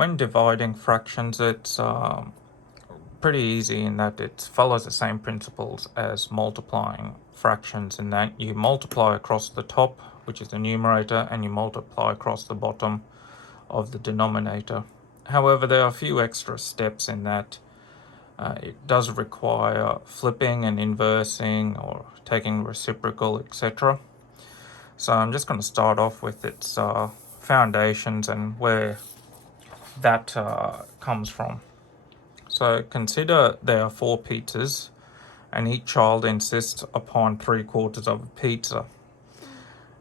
When dividing fractions, it's pretty easy in that it follows the same principles as multiplying fractions, in that you multiply across the top, which is the numerator, and you multiply across the bottom of the denominator. However, there are a few extra steps in that. It does require flipping and inversing or taking reciprocal, etc. So I'm just going to start off with its foundations and where that comes from. So consider there are 4 pizzas and each child insists upon 3/4 of a pizza.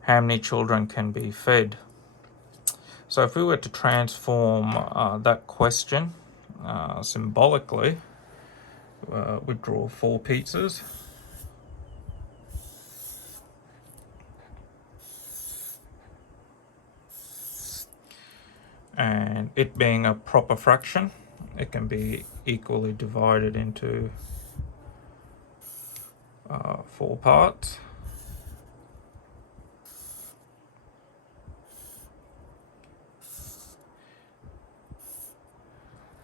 How many children can be fed? So if we were to transform that question symbolically, we draw 4 pizzas. And it being a proper fraction, it can be equally divided into 4 parts.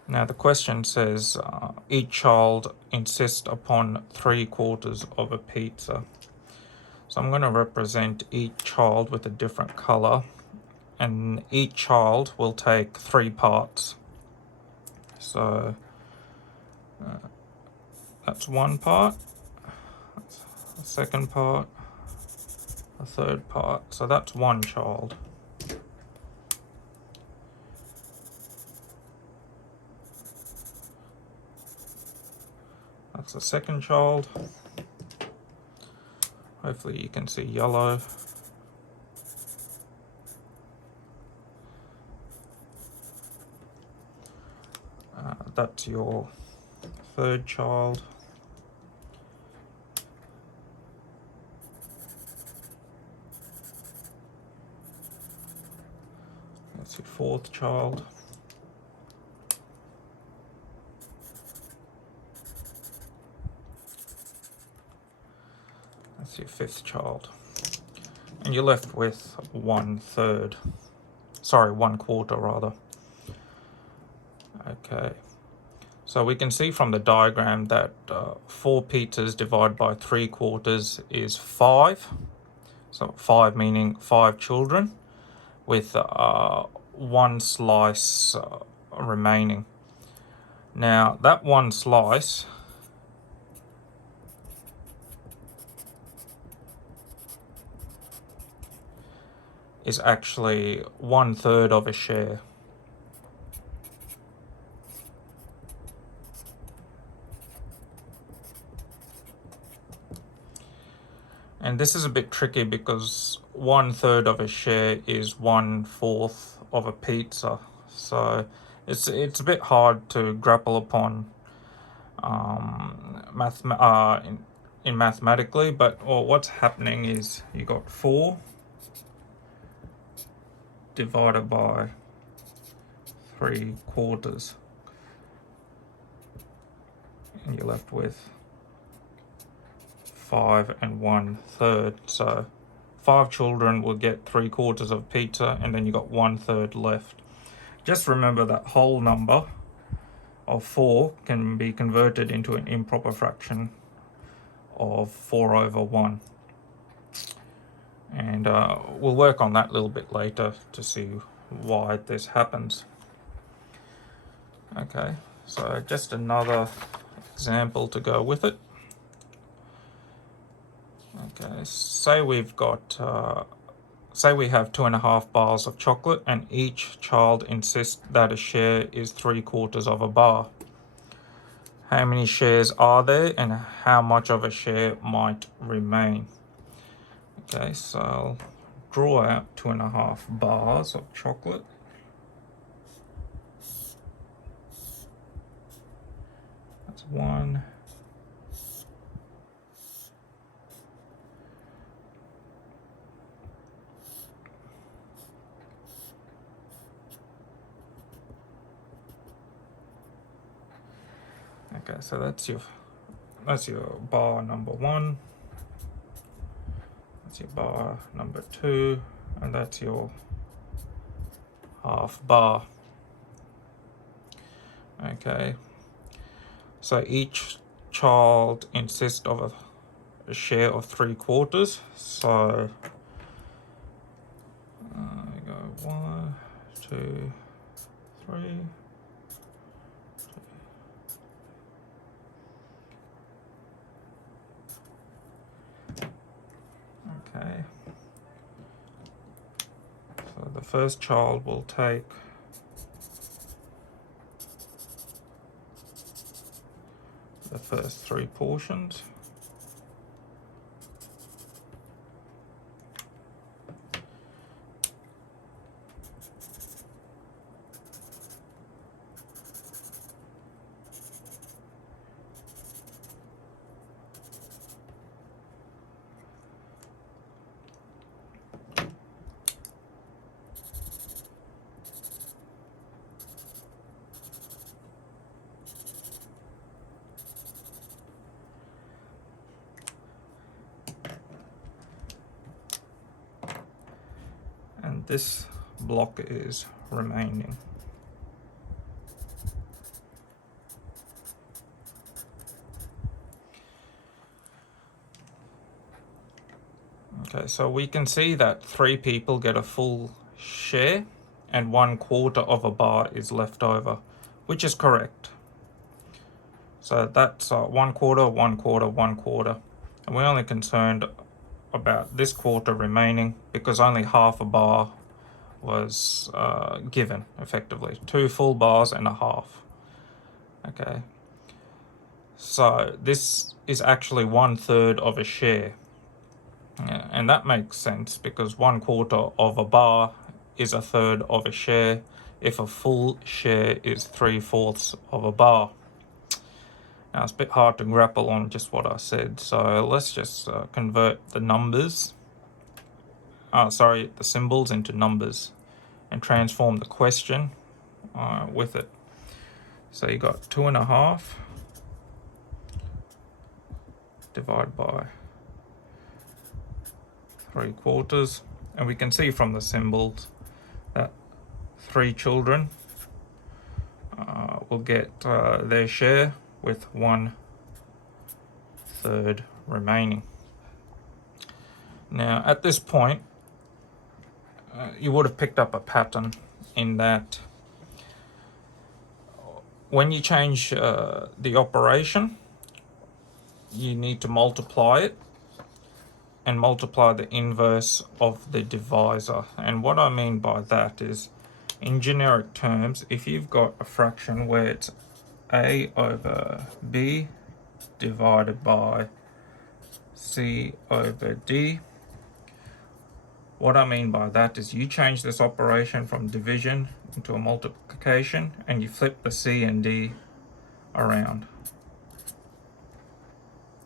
Now the question says each child insists upon 3/4 of a pizza. So I'm going to represent each child with a different color, and each child will take 3 parts. So that's 1 part, that's the second part, the third part. So that's 1 child. That's the second child. Hopefully you can see yellow. That's your third child. That's your fourth child. That's your fifth child. And you're left with 1/3. Sorry, 1/4 rather. Okay. So we can see from the diagram that 4 pizzas divided by 3/4 is 5. So 5 meaning 5 children, with 1 slice remaining. Now that 1 slice is actually 1/3 of a share. And this is a bit tricky because 1/3 of a share is 1/4 of a pizza. So it's a bit hard to grapple upon in mathematically, but what's happening is you got 4 divided by 3/4, and you're left with 5 and 1/3. So 5 children will get 3/4 of pizza, and then you got 1/3 left. Just remember that whole number of 4 can be converted into an improper fraction of 4/1. And we'll work on that a little bit later to see why this happens. Okay, so just another example to go with it. Okay, say we've got, say we have 2.5 bars of chocolate, and each child insists that a share is 3/4 of a bar. How many shares are there, and how much of a share might remain? Okay, so I'll draw out 2.5 bars of chocolate. That's 1. Okay, so that's your bar number 1. That's your bar number 2, and that's your half bar. Okay, so each child consists of a share of 3/4. So go 1, 2, 3. Okay. So the first child will take the first 3 portions. And this block is remaining. Okay, so we can see that 3 people get a full share and 1/4 of a bar is left over, which is correct. So that's 1/4, 1/4, 1/4. And we're only concerned about this quarter remaining because only half a bar was given, effectively. 2 full bars and a half. Okay. So this is actually 1/3 of a share. And that makes sense because 1/4 of a bar is a third of a share if a full share is 3/4 of a bar. Now it's a bit hard to grapple on just what I said, so let's just convert the numbers, the symbols into numbers and transform the question with it. So you got 2.5 divided by 3/4, and we can see from the symbols that 3 children will get their share with 1/3 remaining. Now at this point you would have picked up a pattern in that when you change the operation, you need to multiply it and multiply the inverse of the divisor. And what I mean by that is, in generic terms, if you've got a fraction where it's a over b divided by c over d, what I mean by that is you change this operation from division into a multiplication and you flip the c and d around.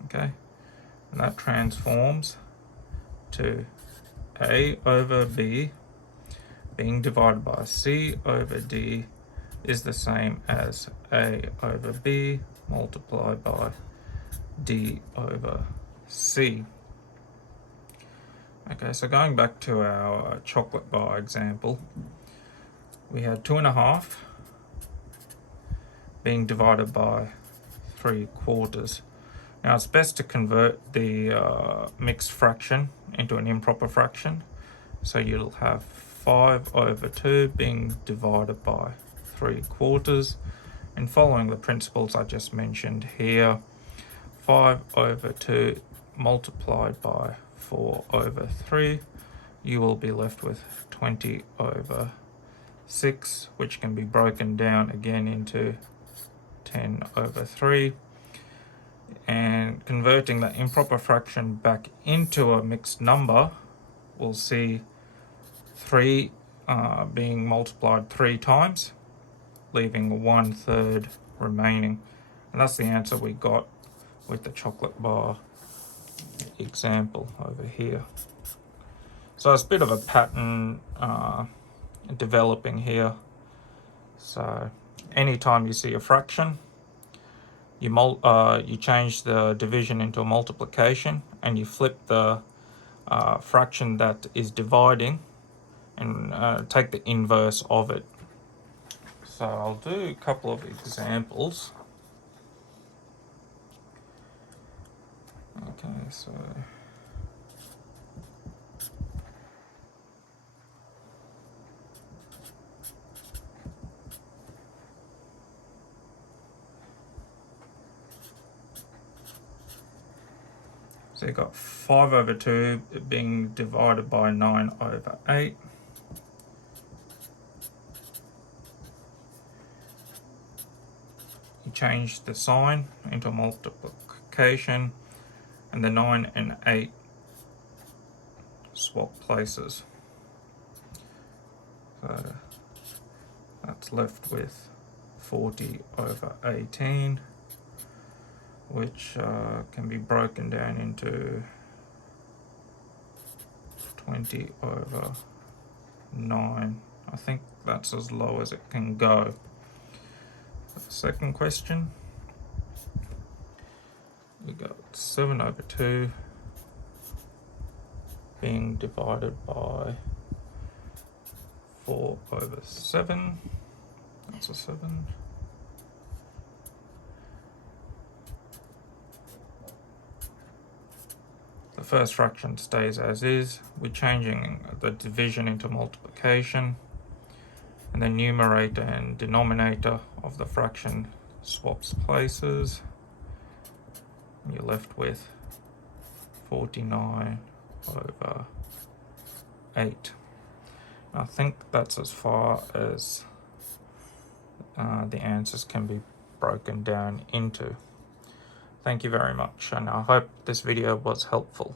Okay, and that transforms to a over b being divided by c over d is the same as a over b multiplied by d over c. Okay, so going back to our chocolate bar example, we had 2.5 being divided by 3/4. Now it's best to convert the mixed fraction into an improper fraction. So you'll have 5 over 2 being divided by 3/4. And following the principles I just mentioned here, 5 over 2 multiplied by 4 over 3, you will be left with 20 over 6, which can be broken down again into 10 over 3. And converting the improper fraction back into a mixed number, we'll see 3 being multiplied 3 times, leaving 1/3 remaining. And that's the answer we got with the chocolate bar example over here. So it's a bit of a pattern developing here. So anytime you see a fraction, you change the division into a multiplication and you flip the fraction that is dividing and take the inverse of it. So I'll do a couple of examples. Okay, so you've got 5 over 2 being divided by 9 over 8. You change the sign into multiplication, and the 9 and 8 swap places. So that's left with 40 over 18, which can be broken down into 20 over 9. I think that's as low as it can go. The second question, we got 7 over 2 being divided by 4 over 7. That's a 7. The first fraction stays as is. We're changing the division into multiplication, and the numerator and denominator of the fraction swaps places. And you're left with 49 over 8. I think that's as far as the answers can be broken down into. Thank you very much, and I hope this video was helpful.